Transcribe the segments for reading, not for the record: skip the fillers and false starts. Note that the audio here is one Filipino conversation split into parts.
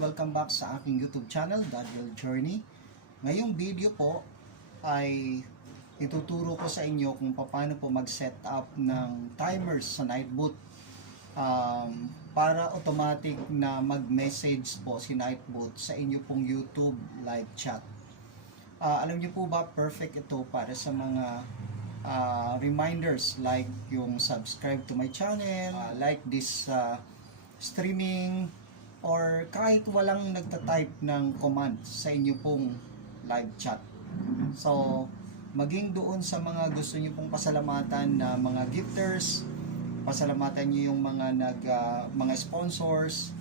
welcome back sa aking YouTube channel, Godwill Journey. Ngayong video po ay ituturo ko sa inyo kung paano po mag-set up ng timers sa Nightbot para automatic na mag-message po si Nightbot sa inyo pong YouTube live chat. Alam niyo po ba, perfect ito para sa mga reminders like yung subscribe to my channel, like this streaming, or kahit walang nagta-type ng command sa inyo pong live chat. So, maging doon sa mga gusto niyo pong pasalamatan na mga gifters, pasalamatan niyo yung mga mga sponsors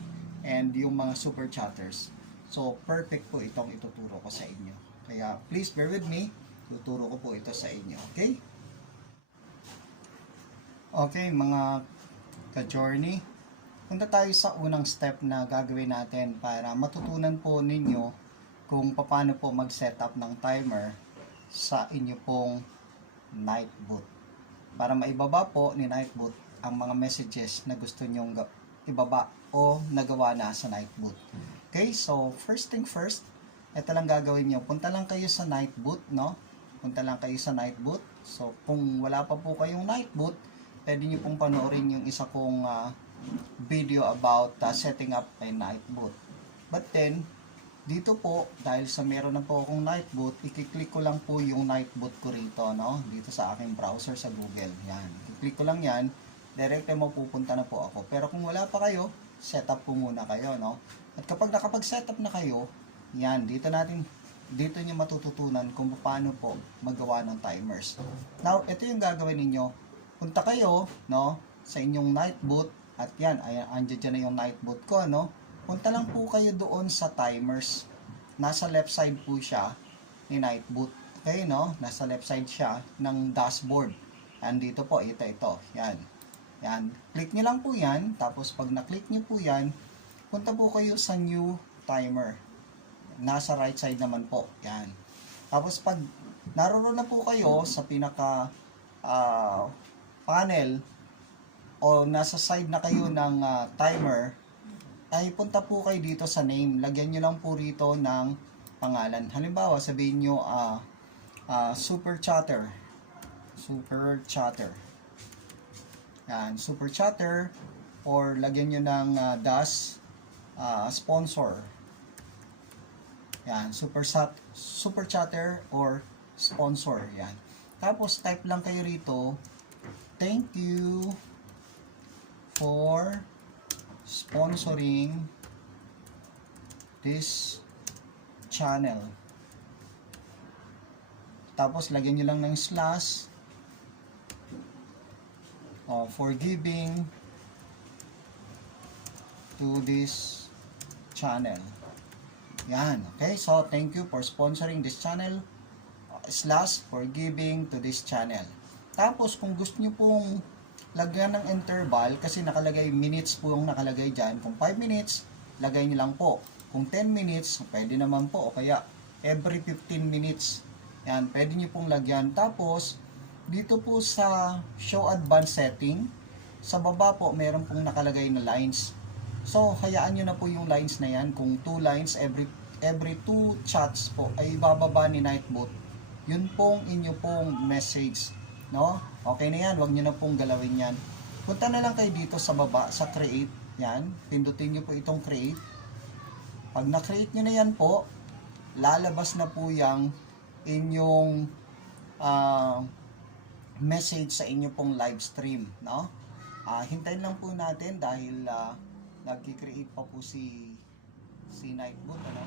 and yung mga super chatters. So, perfect po itong ituturo ko sa inyo. Kaya, please bear with me. Tuturo ko po ito sa inyo. Okay? Okay, mga ka-journey. Punta tayo sa unang step na gagawin natin para matutunan po ninyo kung paano po mag-setup ng timer sa inyo pong Nightbot. Para maibaba po ni Nightbot ang mga messages na gusto nyong ibaba o nagawa na sa Nightbot. Okay, so first thing first, ito lang gagawin nyo. Punta lang kayo sa Nightbot, no? Punta lang kayo sa Nightbot. So kung wala pa po kayong Nightbot, pwede nyo pong panoorin yung isa kong video about setting up a Nightbot. But then, dito po, dahil sa meron na po akong Nightbot, i-click ko lang po yung Nightbot ko rito, no? Dito sa aking browser sa Google. Yan. I-click ko lang yan, direct mo pupunta na po ako. Pero kung wala pa kayo, setup po muna kayo, no? At kapag nakapag-setup na kayo, yan, dito nyo matututunan kung paano po magawa ng timers. Now, ito yung gagawin ninyo. Punta kayo, no, sa inyong Nightbot. At yan, andyan dyan na yung Nightbot ko, no? Punta lang po kayo doon sa timers. Nasa left side po siya ni Nightbot. Okay, no? Nasa left side siya ng dashboard. Andito po, ito. Yan. Yan. Click nyo lang po yan. Tapos pag na-click nyo po yan, punta po kayo sa new timer. Nasa right side naman po. Yan. Tapos pag naroon na po kayo sa pinaka panel, o nasa side na kayo ng timer, ay punta po kayo dito sa name. Lagyan nyo lang po rito ng pangalan. Halimbawa, sabihin nyo super chatter. Super chatter. Yan, super chatter. Or lagyan nyo ng dash sponsor. Yan, super chatter or sponsor. Yan. Tapos type lang kayo rito, thank you for sponsoring this channel. Tapos lagyan nyo lang ng slash for giving to this channel. Yan. Okay, so thank you for sponsoring this channel slash for giving to this channel. Tapos kung gusto nyo pong lagyan ng interval, kasi nakalagay minutes po yung nakalagay dyan. Kung 5 minutes, lagay nyo lang po. Kung 10 minutes, pwede naman po. O kaya, every 15 minutes. Yan, pwede nyo pong lagyan. Tapos, dito po sa show advanced setting, sa baba po, meron pong nakalagay na lines. So, hayaan nyo na po yung lines na yan. Kung 2 lines, every 2 chats po, ay bababa ni Nightbot. Yun pong inyo pong message. No? Okay na yan, wag nyo na pong galawin yan. Punta na lang kayo dito sa baba, sa create. Yan, pindutin nyo po itong create. Pag na-create nyo na yan po, lalabas na po yung inyong message sa inyo pong live stream. No? Hintayin lang po natin dahil nag-create pa po si Nightbot. Ano?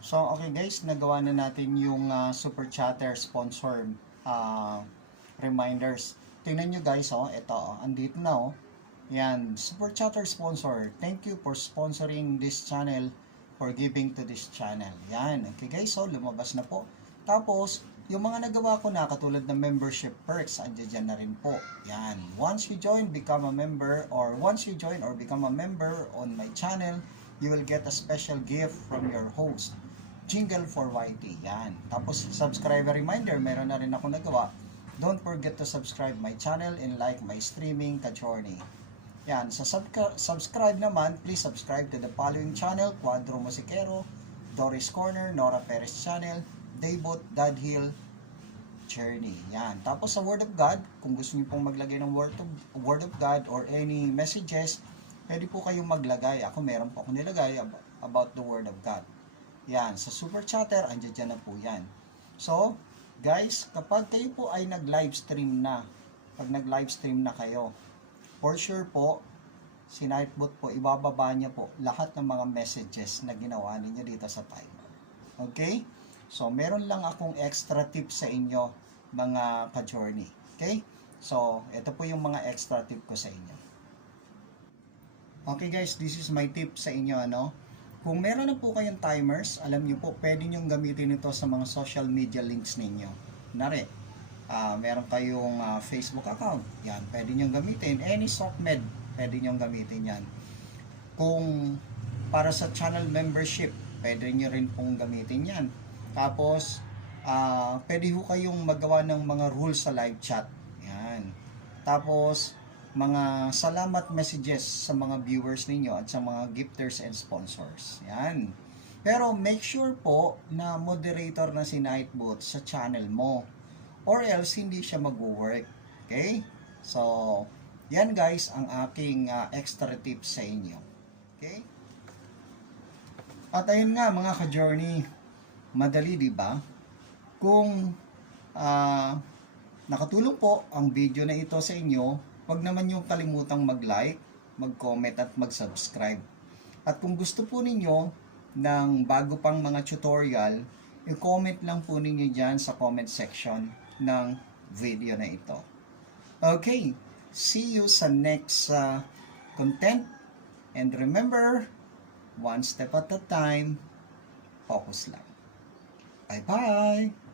So, okay guys, nagawa na natin yung super chatter sponsor reminders. Tingnan nyo guys, ito, andito na, yan, super chatter sponsor. Thank you for sponsoring this channel, for giving to this channel. Yan, okay guys, so lumabas na po. Tapos, yung mga nagawa ko na, katulad ng membership perks, andyan na rin po. Yan, once you join, become a member, or once you join or become a member on my channel, you will get a special gift from your host. Jingle for YT. Yan. Tapos, subscriber reminder, meron na rin ako nagawa. Don't forget to subscribe my channel and like my streaming ka-journey. Yan, sa subscribe naman, please subscribe to the following channel: Quadro Musiquero, Doris Corner, Nora Perez Channel, Daybot, Dadhill, Journey. Yan. Tapos sa Word of God, kung gusto niyo pong maglagay ng Word of God or any messages, pwede po kayong maglagay. Ako meron po akong nilagay about the Word of God. Yan. Sa Super Chatter, andyan na po yan. So, guys, kapag kayo po ay nag-livestream na, pag nag-livestream na kayo, for sure po, si Nightbot po, ibababa niya po lahat ng mga messages na ginawa ninyo dito sa timer. Okay? So, meron lang akong extra tips sa inyo, mga ka-journey. Okay? So, ito po yung mga extra tip ko sa inyo. Okay guys, this is my tip sa inyo, ano? Kung meron na po kayong timers, alam nyo po, pwede nyo gamitin ito sa mga social media links ninyo. Nari, meron kayong Facebook account, yan, pwede nyo gamitin. Any SOCMED, pwede nyo gamitin yan. Kung para sa channel membership, pwede nyo rin pong gamitin yan. Tapos, pwede ho kayong magawa ng mga rules sa live chat. Yan. Tapos, mga salamat messages sa mga viewers ninyo at sa mga gifters and sponsors. Yan. Pero make sure po na moderator na si Nightbot sa channel mo, or else hindi siya mag-work. Okay? So, yan guys ang aking extra tips sa inyo. Okay? At ayun nga mga ka-journey, madali di ba? Kung nakatulong po ang video na ito sa inyo, huwag naman yung kalimutang mag-like, mag-comment at mag-subscribe. At kung gusto po ninyo ng bago pang mga tutorial, i-comment lang po ninyo dyan sa comment section ng video na ito. Okay, see you sa next content. And remember, one step at a time, focus lang. Bye-bye!